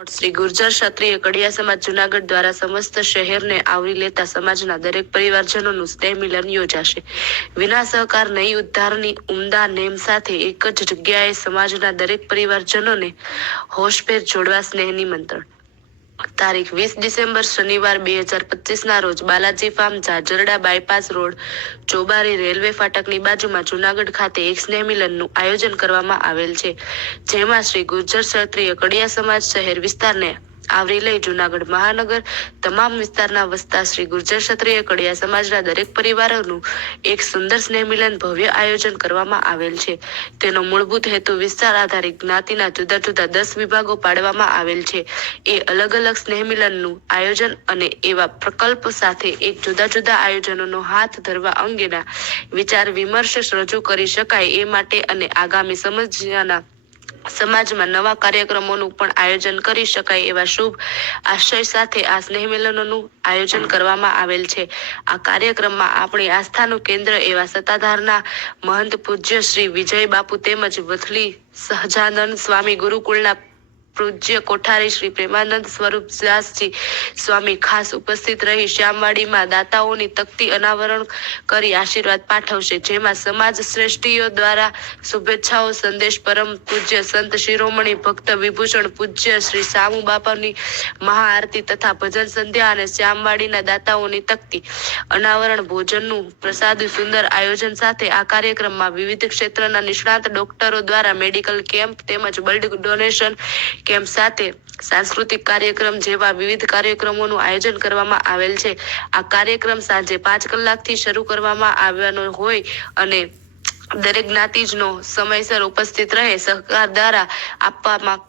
શ્રી ગુર્જર ક્ષત્રિય કડિયા સમાજ જુનાગઢ દ્વારા સમસ્ત શહેરને આવરી લેતા સમાજના દરેક પરિવારજનોનું સ્નેહ મિલન યોજાશે. વિના સહકાર નહીં ઉદ્ધારની ઉમદા નેમ સાથે એક જ જગ્યાએ સમાજના દરેક પરિવારજનોને હોશભેર જોડવા સ્નેહ નિમંત્રણ તારીખ વીસ ડિસેમ્બર શનિવાર બે હજાર પચીસના રોજ Balaji farm Jhanjharda bypass road, Chobari railway ફાટકની બાજુમાં જુનાગઢ ખાતે એક સ્નેહ મિલનનું આયોજન કરવામાં આવેલ છે, જેમાં શ્રી ગુર્જર ક્ષત્રિય કડિયા સમાજ શહેર વિસ્તારને આવરી લઈ જુનાગઢ મહાનગર. તમામ વિસ્તારના વસતા શ્રી ગુર્જર ક્ષત્રિય કડિયા સમાજના દરેક પરિવારોનું એક સુંદર સ્નેહ મિલન ભવ્ય આયોજન કરવામાં આવેલ છે. તેનો મૂળભૂત હેતુ વિસ્તાર આધારિત જ્ઞાતિના જુદા જુદા દસ વિભાગો પાડવામાં આવેલ છે. એ અલગ અલગ સ્નેહ મિલનનું આયોજન અને એવા પ્રકલ્પ સાથે એક જુદા જુદા આયોજનોનો હાથ ધરવા અંગેના વિચાર વિમર્શ રજૂ કરી શકાય એ માટે અને આગામી સમજ્યાના સમાજમાં નવા કાર્યક્રમોનું પણ આયોજન કરી શકાય એવા શુભ આશય સાથે આ સ્નેહ મિલનોનું આયોજન કરવામાં આવેલ છે. આ કાર્યક્રમમાં આપણી આસ્થાનું કેન્દ્ર એવા સત્તાધારના મહંત પૂજ્ય શ્રી વિજય બાપુ તેમજ વથલી સહજાનંદ સ્વામી ગુરુકુળના પૂજ્ય કોઠારી શ્રી પ્રેમાનંદ સ્વરૂપ દાસજી સ્વામી ખાસ ઉપસ્થિત રહી શ્યામવાડીમાં દાતાઓની તકતી અનાવરણ કરી આશીર્વાદ પાઠવશે, જેમાં સમાજ શ્રેષ્ઠીઓ દ્વારા શુભેચ્છાઓ, સંદેશ, પરમ પૂજ્ય સંત શિરોમણી ભક્ત વિભૂષણ પૂજ્ય શ્રી સામુ બાપાની મહાઆરતી તથા ભજન સંધ્યા અને શ્યામવાડીના દાતાઓની તકતી અનાવરણ ભોજનનું પ્રસાદ સુંદર આયોજન સાથે આ કાર્યક્રમમાં વિવિધ ક્ષેત્રના નિષ્ણાત ડોક્ટરો દ્વારા મેડિકલ કેમ્પ તેમજ બ્લડ ડોનેશન કેમ્પ સાથે સાંસ્કૃતિક કાર્યક્રમ જેવા વિવિધ કાર્યક્રમોનું આયોજન કરવામાં આવેલ છે. આ કાર્યક્રમ સાંજે પાંચ કલાકથી શરૂ કરવામાં આવ્યાનો હોય અને દરેક જ્ઞાતિજનો સમયસર ઉપસ્થિત રહે, સહકાર દ્વારા આપવામાં